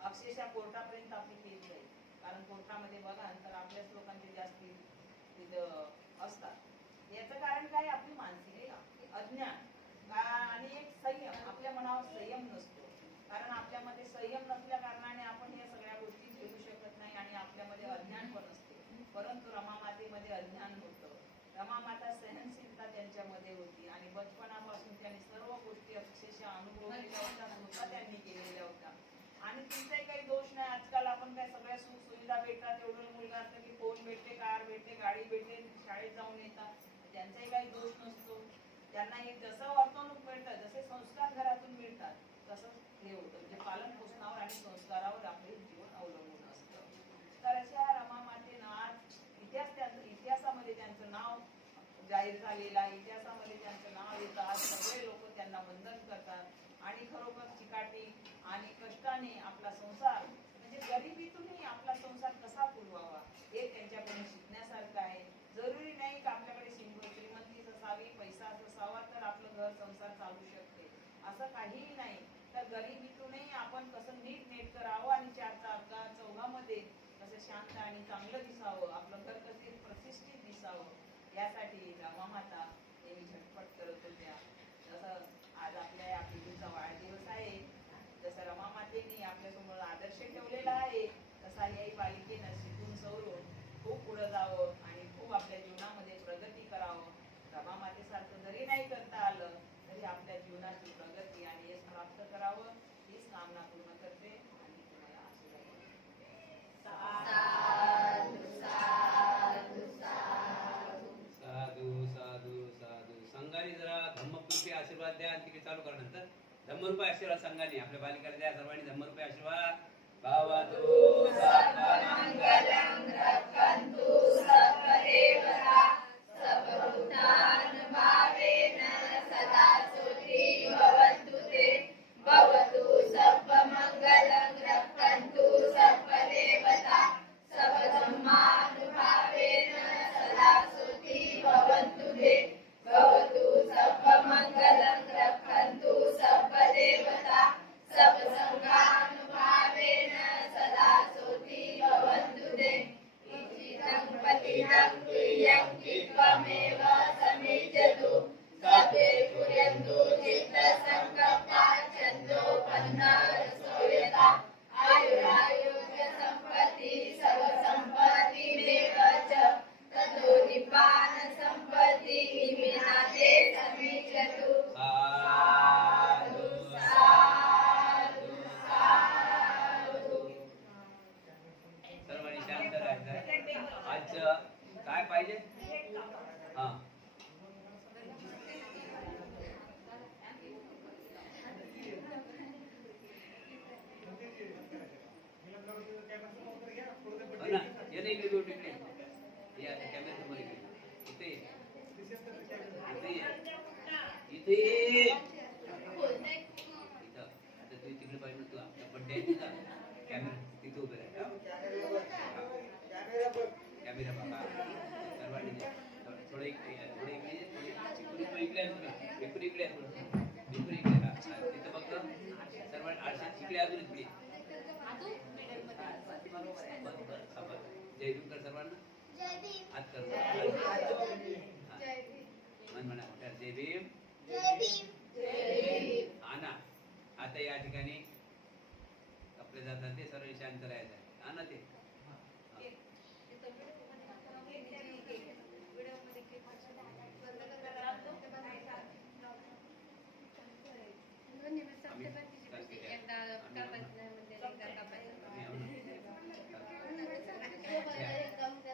अक्षरशः कोर्टापर्यंत आपली केस जाईल. कारण कोर्टामध्ये बघा तर आपल्याच लोकांचे जास्ती तिथं असतात. याचं कारण काय, आपली मानसिक अज्ञान आणि एक संयम, आपल्या मनावर संयम नसतो. कारण आपल्यामध्ये संयम नसल्या कारणाने आपण या सगळ्या गोष्टी झेलू शकत नाही आणि आपल्यामध्ये अज्ञान पण असते. परंतु रमामातेमध्ये अज्ञान होतं. रमामाता सहनशीलता त्यांच्यामध्ये होती आणि बचपनापासून त्यांनी सर्व गोष्टी अक्षरशः अनुभवलेल्या होत्या, स्वतः त्यांनी केलेल्या होत्या. आणि तुमचाही काही दोष नाही. आजकाल आपण काय सगळ्या सुख सुविधा भेटतात, एवढं मुलगा असतं की फोन भेटते, कार भेटते, गाडी भेटते, शाळेत जाऊन येतात, त्यांचाही काही दोष नसतो. त्यांना हे जसं वर्तवणूक मिळतं, जसे संस्कार घरातून मिळतात तसंच हे होतं. म्हणजे पालन पोषणावर आणि संस्कारावर आपले जीवन अवलंबून असतं. तर अशा रमामातेनं आज इतिहासामध्ये त्यांचं नाव जाहीर झालेलं आहे. इतिहासामध्ये त्यांचं नाव येतं. आज सगळे लोक त्यांना वंदन करतात आणि खरोखर चिकाटी आणि कष्टाने आपला संसार म्हणजे गरिबीतूनही आपला संसार कसा फुलवावा हे त्यांच्याकडून शिकण्यासारखं आहे. जरुरी नाही की आपल्याकडे श्रीमंतीच असावी, पैसा असावा तर आपलं घर संसार चालू शकते, असं काहीही नाही. तर गरिबीतूनही आपण कसं नीट नेट करावं आणि चार चौघामध्ये कसं शांत आणि चांगलं दिसावं, आपलं घर कसे प्रतिष्ठित दिसावं, यासाठी रमामाता नेहमी झटपट करत होत्या. जसं आज आपल्या या पिढीचा वाढदिवस आहे, जसं रमामातेने आपल्यासमोर आदर्श ठेवलेला आहे, तसा याही बालिकेनं शिकून सवरून खूप पुढं जावं आणि खूप आपल्या जीवनामध्ये प्रगती करावं. रमामातेसारखं जरी नाही करता आलं तरी आपल्या जीवनाची प्रगती आणि यश प्राप्त करावं हीच कामना पूर्ण करते आणि तुम्हाला आशीर्वाद देते. साधु साधु साधु साधू साधू साधू ₹100 आशीर्वाद संघाने आपल्या बालिकाला द्या सर्वांनी ₹100 आशीर्वाद. भवतु सर्वमंगलं रक्षन्तु सर्वदेवता सर्वभूतानुभावेन सदा सुखी भवन्तु ते भवतु सर्वमंगलं रक्षन्तु सर्वदेवता सर्वधर्मानुभावेन सदा सुखी भवन्तु ते भवतु सर्वमंगलं रक्षन्तु सर्वदेवता सर्वसंघानुभावेन सदा सुखी भवन्तु ते इच्छितं पतितं प्रियं चित्तमेव समिज्यतु सर्वे कुर्वन्तु चित्तसङ्कल्पा छन्दोपन्ना रसोयता आयुरारोग्यसम्पत्ति सर्वसम्पत्तिमेव च ततो निब्बानसम्पत्ति विनाते समिज्यतु. साधु साधु साधु. सर्वांनी शांत राहायचं. आज काय पाहिजे? हा हो ना, ये नाही इकडे बोट इकडे या कॅमेरा समोर इकडे इथे ये. इथे ये. इथं आता तू तिकडे पाहिजे तू आपला बड्डे आहे तुझा कॅमेरा तिथे उभे राहा. कॅमेरा बाबा सर्वांनी थोडं इकडे थोडं इकडे इकडे इकडे तिथं फक्त सर्वांनी आरशात इकडे अजून इकडे जय भीम कर सर्वांना. हात कर मन म्हणा जय भीम. हा ना. आता या ठिकाणी आपले जातात ते सर्व शांत राहायचं आहे. हा ना ते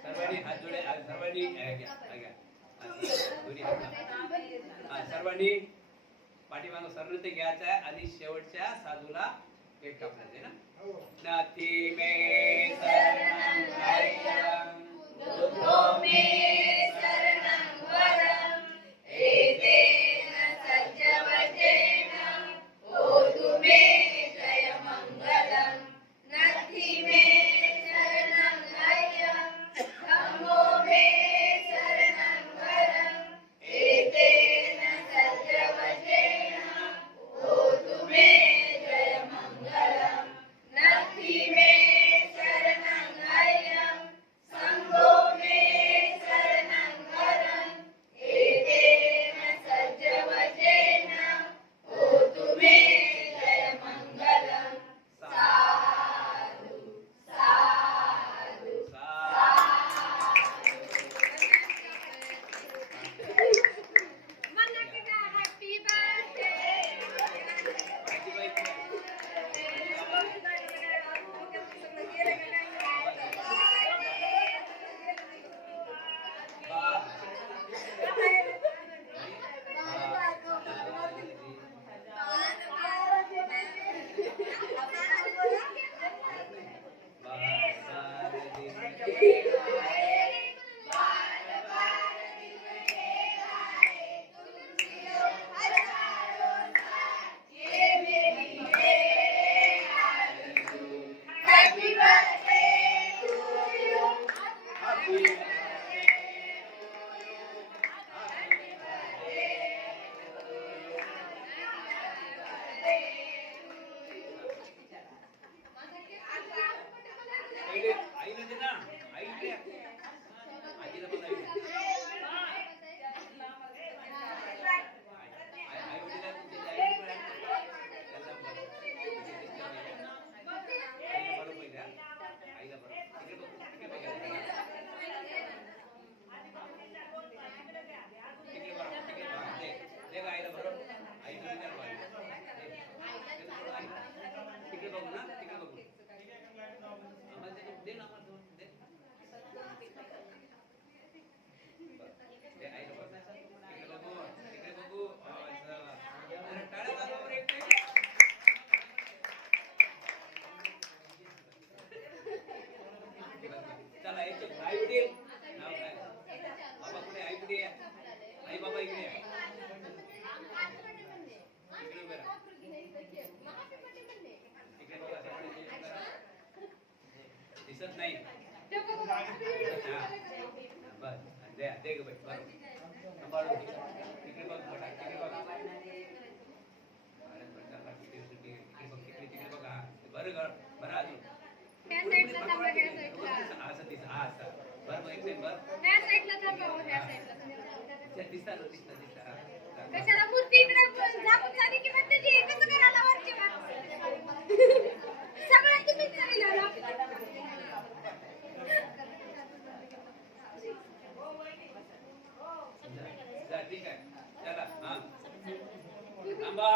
सर्वांनी हात जोडे सर्वांनी सर्वांनी पाठीमागं सरळ ते घ्यायचं आहे आणि शेवटच्या साधूला केक कापण्याचं आहे ना. नाथी मे शरणं शरणं बुद्धो मे शरणं वरं एतेन सज्जवचेन ओतु मे जयमङ्गलं नथि मे शरणं हयं धम्मो मे शरणं वरं एतेन सज्जवचेन ओतु मे जयमङ्गलं नथि मे शरणं हयं संघो मे शरणं दिसत नाही. बस दे ग बाई, बरोबर. सांभाळून घे. तिकडे बघ बेटा, तिकडे बघ. अरे बेटा, तिकडे बघ हा. बरं अजून. त्या साईडला थांबा, त्या साईडला. असं दिस हा असं. बरं मग एक सेकंड बरं. त्या साईडला थांबा, हो, त्या साईडला थांबा. दिसतं. कशाला मूर्ती इकडे झाकून झाली की म्हणते जी कसं करायला वरची सगळं तुम्हीच करायला. ठीक आहे चला हा थांबा.